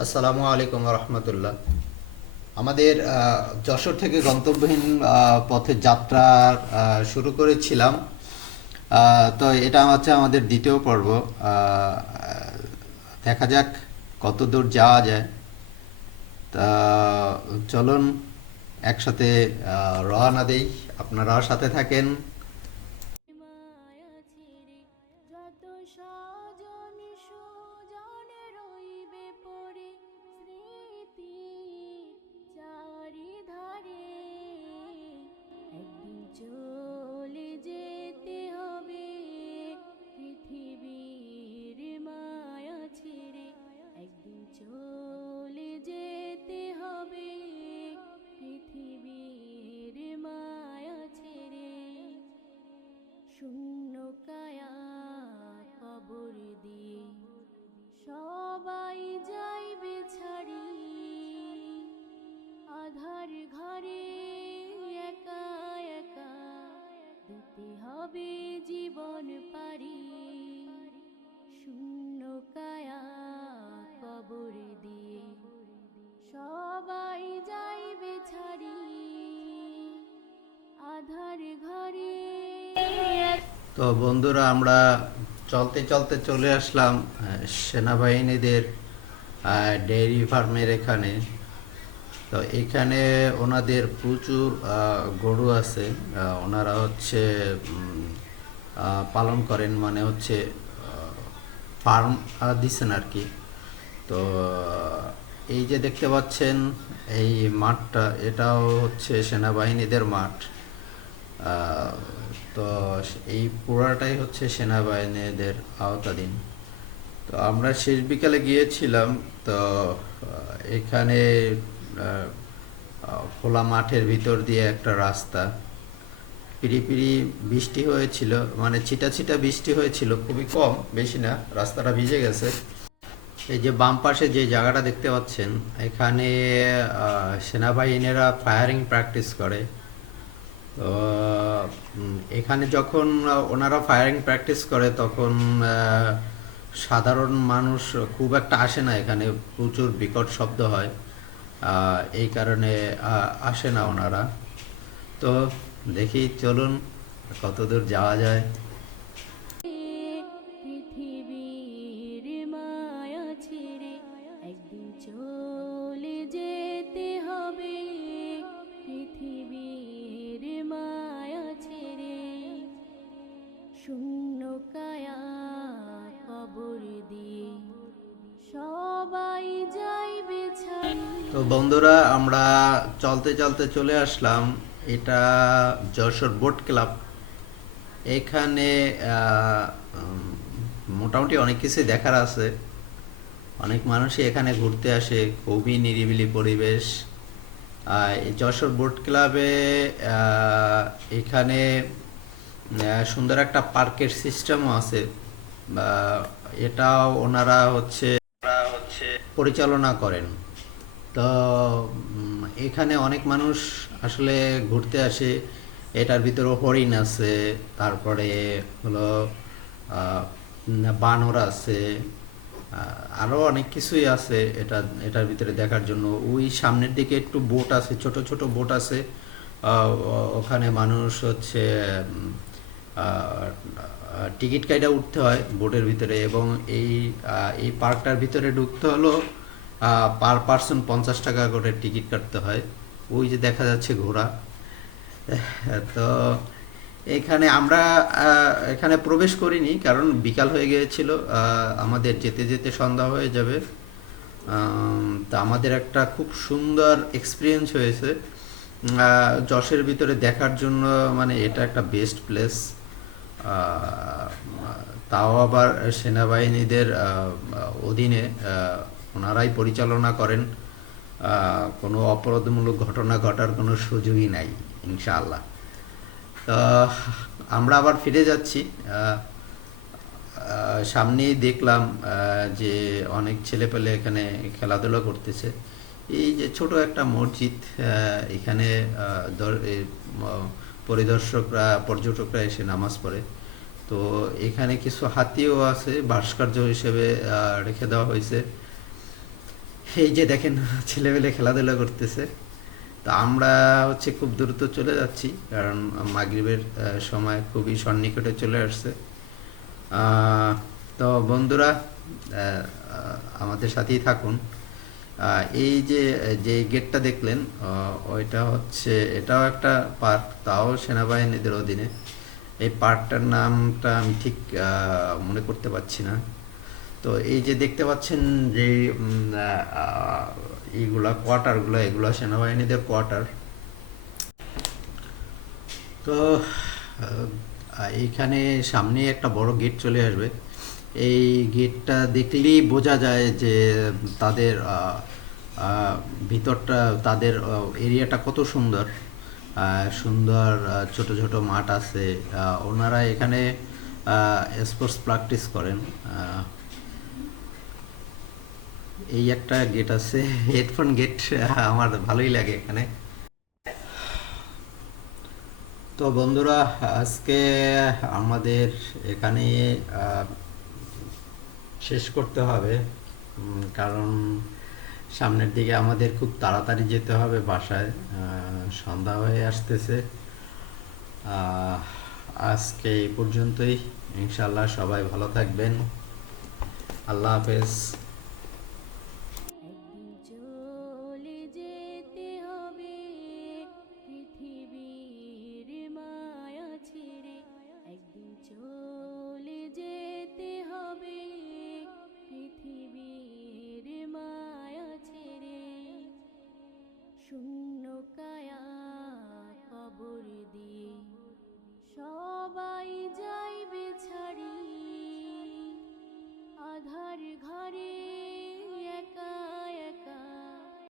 আসসালামু আলাইকুম রহমতুল্লাহ। আমাদের যশোর থেকে গন্তব্যহীন পথে যাত্রা শুরু করেছিলাম। তো এটা হচ্ছে আমাদের দ্বিতীয় পর্ব। দেখা যাক কত দূর যাওয়া যায়। তা চলুন একসাথে রওনা দেই, আপনারাও সাথে থাকেন। মায়া ছেড়ে যত স্বজন সুজন রইবে পড়ে স্মৃতি চারিধারে একদিন চলে যেতে হবে পৃথিবীর মায়া ছেড়ে একদিন চলে যেতে হবে পৃথিবীর মায়া ছেড়ে শূন্য কায়া কবর দিয়ে সবাই যাইবে ছাড়ি আধার ঘরে একা একা দিতে হবে জীবন পারি শূন্য কায়া কবর দিয়ে সবাই যাইবে ছাড়ি আধার ঘরে তো বন্ধুরা, আমরা চলতে চলতে চলে আসলাম সেনাবাহিনীদের ডেইরি ফার্মের এখানে। তো এখানে ওনাদের প্রচুর গরু আছে। ওনারা হচ্ছে পালন করেন, মানে হচ্ছে ফার্ম দিচ্ছেন আর কি। তো এই যে দেখতে পাচ্ছেন এই মাঠটা, এটাও হচ্ছে সেনাবাহিনীদের মাঠ। আহ, তো এই পুরাটাই হচ্ছে সেনাবাহিনীদের আওতাধীন। তো আমরা শেষ বিকালে গিয়েছিলাম। তো এখানে আহ, খোলা মাঠের ভিতর দিয়ে একটা রাস্তা, পিড়ি বৃষ্টি হয়েছিল, মানে ছিটা ছিটা বৃষ্টি হয়েছিল, খুবই কম, বেশি না, রাস্তাটা ভিজে গেছে। এই যে বাম পাশে যে জায়গাটা দেখতে পাচ্ছেন, এখানে সেনাবাহিনীরা ফায়ারিং প্র্যাকটিস করে। তো এখানে যখন ওনারা ফায়ারিং প্র্যাকটিস করে তখন সাধারণ মানুষ খুব একটা আসে না, এখানে প্রচুর বিকট শব্দ হয়। এই কারণে আসে না ওনারা। তো দেখি, চলুন কতদূর যাওয়া যায়। পৃথিবীর মায়া ছেড়ে একদিন চলে যেতে হবে পৃথিবীর মায়া ছেড়ে শূন্য কায়া কবর দিয়ে সবাই যাইবে ছাড়ি তো বন্ধুরা, আমরা চলতে চলতে চলে আসলাম। এটা যশোর বোট ক্লাব। এখানে আহ, উম, মোটামুটি অনেক কিছুই দেখার আছে। অনেক মানুষই এখানে ঘুরতে আসে, খুবই নিরিবিলি পরিবেশ। এই যশোর বোট ক্লাবে আহ, এখানে সুন্দর একটা পার্কের সিস্টেমও আছে। বা এটাও ওনারা হচ্ছে পরিচালনা করেন। তো এখানে অনেক মানুষ আসলে ঘুরতে আসে। এটার ভিতরে হরিণ আছে, তারপরে হলো আহ, বানর আছে, আরও অনেক কিছুই আছে এটার ভিতরে দেখার জন্য। ওই সামনের দিকে একটু বোট আছে, ছোট ছোট বোট আছে। ওখানে মানুষ হচ্ছে টিকিট কাইটা উঠতে হয় বোটের ভিতরে। এবং এই পার্কটার ভিতরে ঢুকতে হলো পার পার্সন 50 টাকা করে টিকিট কাটতে হয়। ওই যে দেখা যাচ্ছে ঘোড়া। তো এখানে আমরা এখানে প্রবেশ করিনি, কারণ বিকাল হয়ে গিয়েছিল। আমাদের যেতে যেতে সন্ধ্যা হয়ে যাবে। তা আমাদের একটা খুব সুন্দর এক্সপিরিয়েন্স হয়েছে যশের ভিতরে দেখার জন্য। মানে এটা একটা বেস্ট প্লেস। তাও আবার সেনাবাহিনীদের অধীনে, ওনারাই পরিচালনা করেন। কোনো অপরাধমূলক ঘটনা ঘটার কোনো সুযোগই নাই, ইনশাআল্লাহ। তো আমরা আবার ফিরে যাচ্ছি। সামনেই দেখলাম যে অনেক ছেলেপেলে এখানে খেলাধুলা করতেছে। এই যে ছোট একটা মসজিদ, এখানে পরিদর্শকরা, পর্যটকরা এসে নামাজ পড়ে। তো এখানে কিছু হাতিও আছে, ভাস্কর্য হিসেবে রেখে দেওয়া হয়েছে। এই যে দেখেন ছেলেবেলে খেলাধুলা করতেছে। তো আমরা হচ্ছে খুব দ্রুত চলে যাচ্ছি, কারণ মাগরিবের সময় খুবই সন্নিকটে চলে আসছে। আহ, তো বন্ধুরা, আমাদের সাথেই থাকুন। এই যে যে গেটটা দেখলেন, ওইটা হচ্ছে, এটাও একটা পার্ক, তাও সেনাবাহিনীদের অধীনে। এই পার্কটার নামটা আমি ঠিক মনে করতে পারছি না। তো এই যে দেখতে পাচ্ছেন যে এইগুলা কোয়ার্টারগুলো, এগুলো সেনাবাহিনীদের কোয়ার্টার। তো এইখানে সামনে একটা বড় গেট চলে আসবে। এই গেটটা দেখলেই বোঝা যায় যে তাদের ভিতরটা, তাদের এরিয়াটা কত সুন্দর। সুন্দর ছোট ছোট মাঠ আছে। ওনারা এখানে স্পোর্টস প্র্যাকটিস করেন। এই একটা গেট আছে, হেডফোন গেট। আমার ভালোই লাগে এখানে। তো বন্ধুরা, আজকে আমাদের এখানে আহ, শেষ করতে হবে। কারণ সামনের দিকে আমাদের খুব তাড়াতাড়ি যেতে হবে বাসায়। সন্ধ্যা হয়ে আসতেছে। আহ, আজকে এই পর্যন্তই। ইনশাল্লাহ সবাই ভালো থাকবেন। আল্লাহ হাফেজ। একদিন চলে যেতে হবে পৃথিবীর মায়া ছেড়ে, একদিন চলে যেতে হবে পৃথিবীর মায়া ছেড়ে। শূন্য